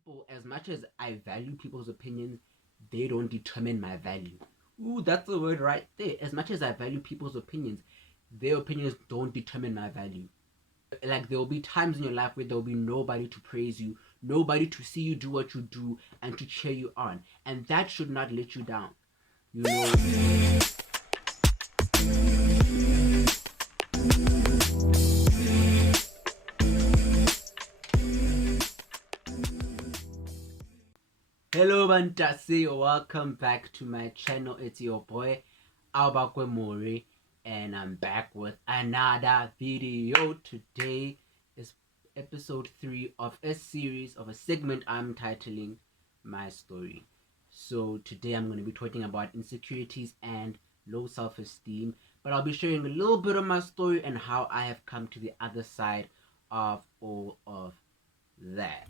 people, as much as I value people's opinions, they don't determine my value. Ooh, that's the word right there. As much as I value people's opinions, their opinions don't determine my value. Like, there will be times in your life where there will be nobody to praise you, nobody to see you do what you do and to cheer you on, and that should not let you down. You know. Hello Bantase, welcome back to my channel. It's your boy Aobakwe More, and I'm back with another video. Today is episode 3 of a series of a segment I'm titling My Story. So today I'm going to be talking about insecurities and low self-esteem, but I'll be sharing a little bit of my story and how I have come to the other side of all of that.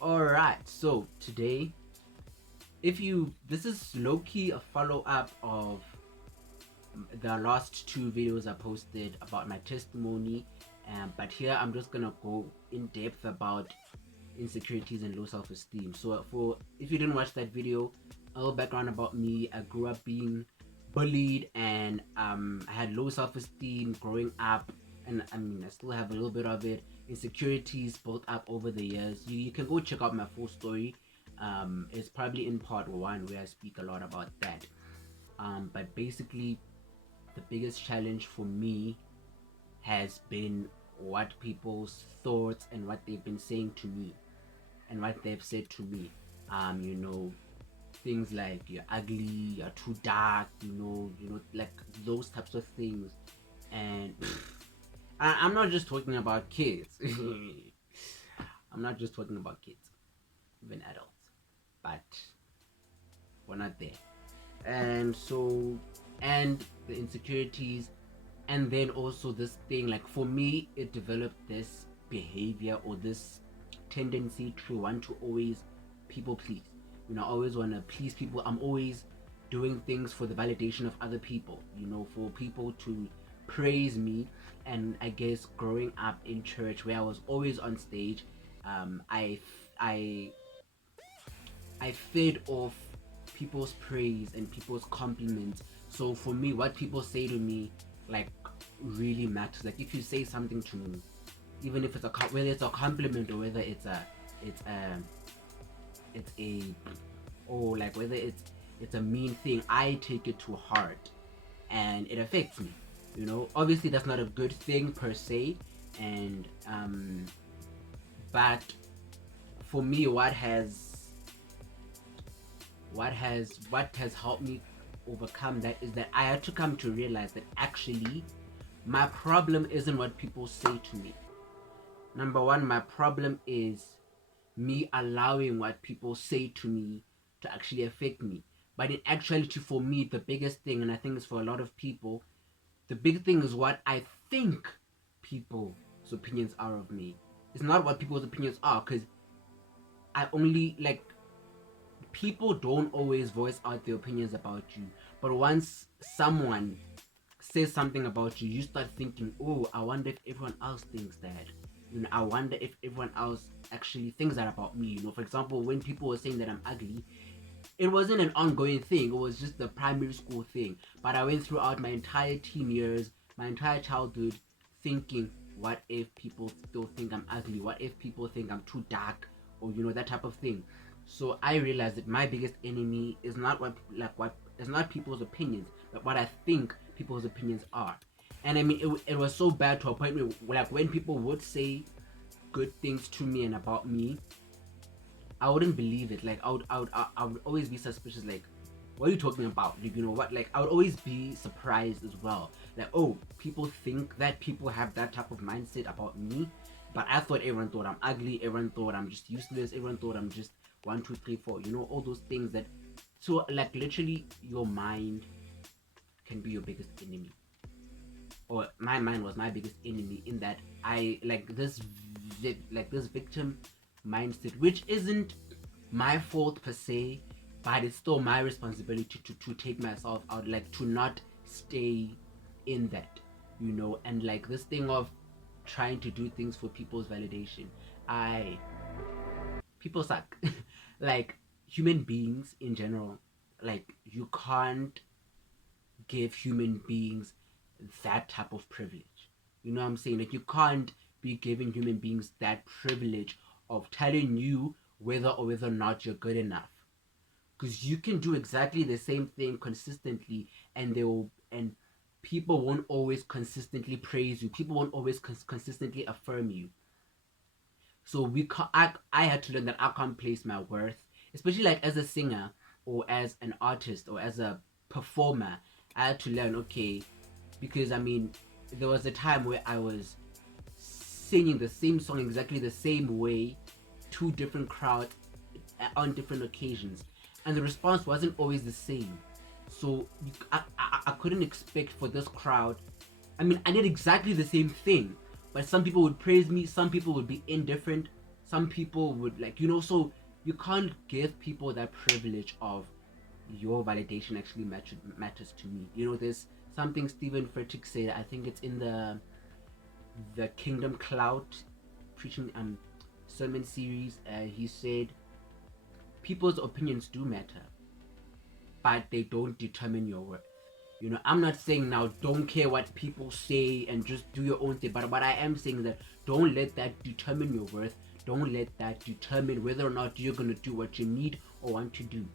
Alright, so today, this is low-key a follow-up of the last 2 videos I posted about my testimony, but here I'm just gonna go in depth about insecurities and low self-esteem. So if you didn't watch that video, a little background about me: I grew up being bullied, and I had low self-esteem growing up, and I mean I still have a little bit of it. Insecurities built up over the years. You can go check out my full story. It's probably in part 1 where I speak a lot about that. But basically, the biggest challenge for me has been what people's thoughts and what they've been saying to me and what they've said to me. You know, things like you're ugly, you're too dark, you know, like those types of things. And I'm not just talking about kids. I'm not just talking about kids, even adults, but we're not there. And so, and the insecurities, and then also this thing, like for me, it developed this behavior or this tendency to want to always people please. You know, I always want to please people. I'm always doing things for the validation of other people, you know, for people to praise me. And I guess growing up in church where I was always on stage, I fed off people's praise and people's compliments. So for me, what people say to me like really matters. Like if you say something to me, even if it's whether it's a compliment or whether it's a or like whether it's a mean thing, I take it to heart and it affects me. You know, obviously that's not a good thing per se, and but for me, what has helped me overcome that is that I had to come to realize that actually my problem isn't what people say to me. Number one, my problem is me allowing what people say to me to actually affect me. But in actuality, for me, the biggest thing, and I think it's for a lot of people, the big thing is what I think people's opinions are of me. It's not what people's opinions are, because I only, like, people don't always voice out their opinions about you. But once someone says something about you, you start thinking, oh, I wonder if everyone else thinks that. You know, I wonder if everyone else actually thinks that about me. You know, for example, when people were saying that I'm ugly, it wasn't an ongoing thing. It was just the primary school thing. But I went throughout my entire teen years, my entire childhood, thinking, what if people still think I'm ugly? What if people think I'm too dark? Or, you know, that type of thing. So I realized that my biggest enemy is not it's not people's opinions, but what I think people's opinions are. And I mean, it was so bad to a point where, like, when people would say good things to me and about me, I wouldn't believe it. Like, I would always be suspicious. Like, what are you talking about? Like, you know what? Like, I would always be surprised as well. Like, oh, people think that, people have that type of mindset about me. But I thought everyone thought I'm ugly. Everyone thought I'm just useless. Everyone thought I'm just 1, 2, 3, 4. You know, all those things that. So, like, literally, your mind can be your biggest enemy. Or my mind was my biggest enemy, in that I like this victim mindset, which isn't my fault per se, but it's still my responsibility to take myself out, like to not stay in that, you know. And like this thing of trying to do things for people's validation, people suck. Like human beings in general, like you can't give human beings that type of privilege. You know what I'm saying? Like you can't be giving human beings that privilege of telling you whether or not you're good enough. Because you can do exactly the same thing consistently, and people won't always consistently praise you. People won't always consistently affirm you. So I had to learn that I can't place my worth, especially like as a singer or as an artist or as a performer. I had to learn, okay, because I mean, there was a time where I was singing the same song exactly the same way, two different crowds on different occasions, and the response wasn't always the same. So I couldn't expect for this crowd. I mean, I did exactly the same thing, but some people would praise me, some people would be indifferent, some people would like, you know. So you can't give people that privilege of your validation actually matters to me. You know, there's something Stephen Furtick said. I think it's in the Kingdom Cloud preaching sermon series. He said people's opinions do matter, but they don't determine your worth. You know, I'm not saying now don't care what people say and just do your own thing, but what I am saying is that don't let that determine your worth. Don't let that determine whether or not you're gonna do what you need or want to do.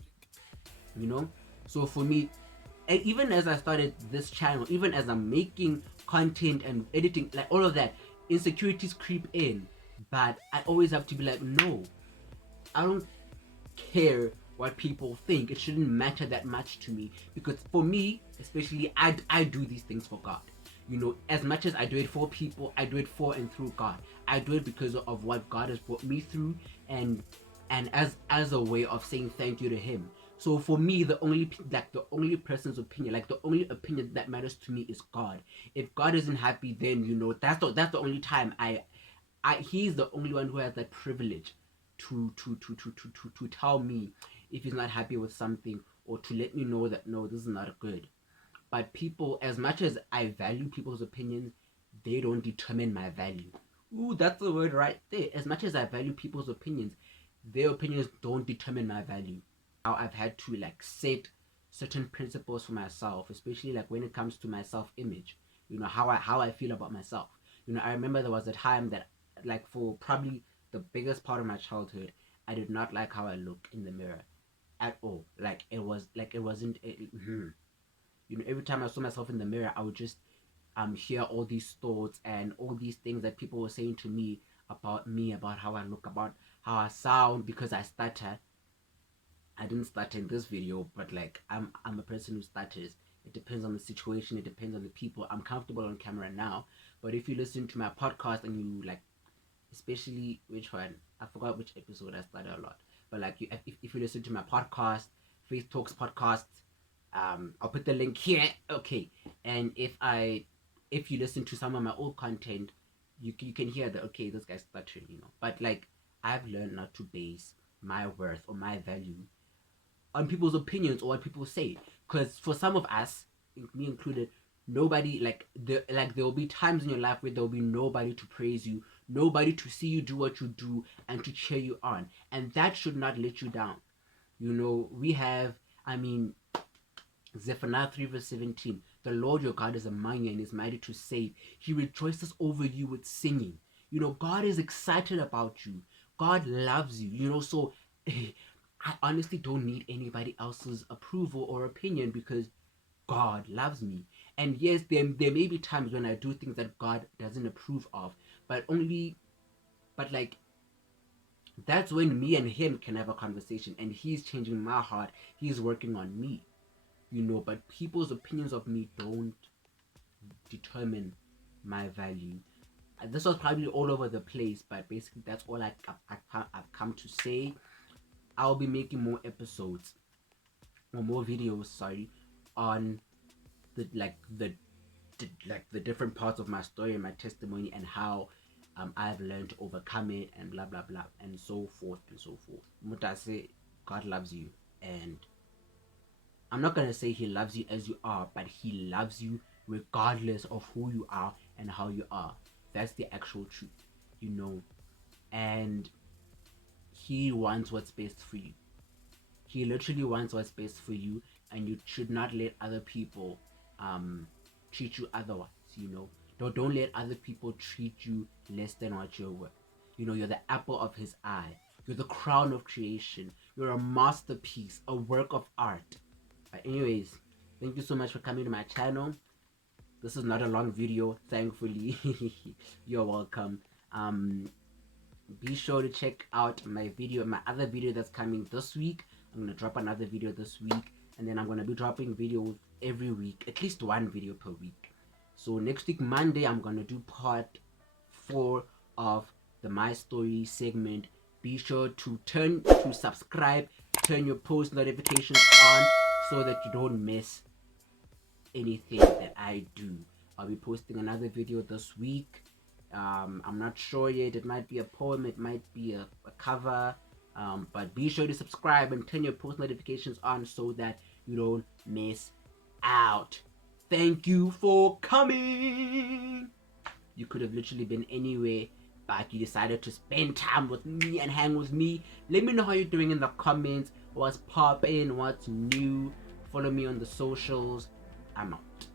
You know? So for me, and even as I started this channel, even as I'm making content and editing, like all of that, insecurities creep in. But I always have to be like, no, I don't care what people think. It shouldn't matter that much to me, because for me especially, I do these things for God. You know, as much as I do it for people, I do it for and through God. I do it because of what God has brought me through, and as a way of saying thank you to Him. So for me, the only person's opinion, like the only opinion that matters to me is God. If God isn't happy, then you know that's the only time He's the only one who has that privilege to tell me if he's not happy with something, or to let me know that no, this is not good. But people, as much as I value people's opinions, they don't determine my value. Ooh, that's the word right there. As much as I value people's opinions, their opinions don't determine my value. Now I've had to like set certain principles for myself, especially like when it comes to my self-image. You know, how I feel about myself. You know, I remember there was a time that, like, for probably the biggest part of my childhood, I did not like how I looked in the mirror at all. Like it wasn't. You know, every time I saw myself in the mirror, I would just hear all these thoughts and all these things that people were saying to me, about how I look, about how I sound, because I stutter. I didn't stutter in this video, but like I'm a person who stutters. It depends on the situation, it depends on the people. I'm comfortable on camera now, but if you listen to my podcast and you like, especially which one, I forgot which episode I started a lot, but like if you listen to my podcast, Faith Talks podcast, I'll put the link here. Okay, and if you listen to some of my old content, you can hear that, okay, this guy's stuttering, you know. But like I've learned not to base my worth or my value on people's opinions or what people say, because for some of us, me included, nobody there will be times in your life where there will be nobody to praise you, nobody to see you do what you do and to cheer you on, and that should not let you down. You know, we have, I mean, Zephaniah 3 verse 17, the Lord your God is among you and is mighty to save. He rejoices over you with singing. You know, God is excited about you. God loves you, you know. So I honestly don't need anybody else's approval or opinion, because God loves me. And yes, there may be times when I do things that God doesn't approve of, but like that's when me and Him can have a conversation, and He's changing my heart, He's working on me, you know. But people's opinions of me don't determine my value. This was probably all over the place, but basically that's all I've come to say. I'll be making more episodes or more videos, sorry, on the different parts of my story and my testimony, and how I've learned to overcome it, and blah blah blah, and so forth and so forth. Mutase, God loves you, and I'm not gonna say He loves you as you are, but He loves you regardless of who you are and how you are. That's the actual truth, you know. And he wants what's best for you. He literally wants what's best for you, and you should not let other people treat you otherwise, you know. Don't let other people treat you less than what you're worth. You know, you're the apple of his eye. You're the crown of creation. You're a masterpiece, a work of art. But anyways, thank you so much for coming to my channel. This is not a long video, thankfully. You're welcome. Be sure to check out my other video that's coming this week. I'm gonna drop another video this week, and then I'm gonna be dropping videos every week, at least one video per week. So next week Monday, I'm gonna do part 4 of the My Story segment. Be sure to subscribe, turn your post notifications on so that you don't miss anything that I do. I'll be posting another video this week. I'm not sure yet. It might be a poem, it might be a cover, but be sure to subscribe and turn your post notifications on so that you don't miss out. Thank you for coming. You could have literally been anywhere, but you decided to spend time with me and hang with me. Let me know how you're doing in the comments. What's popping, what's new. Follow me on the socials. I'm out.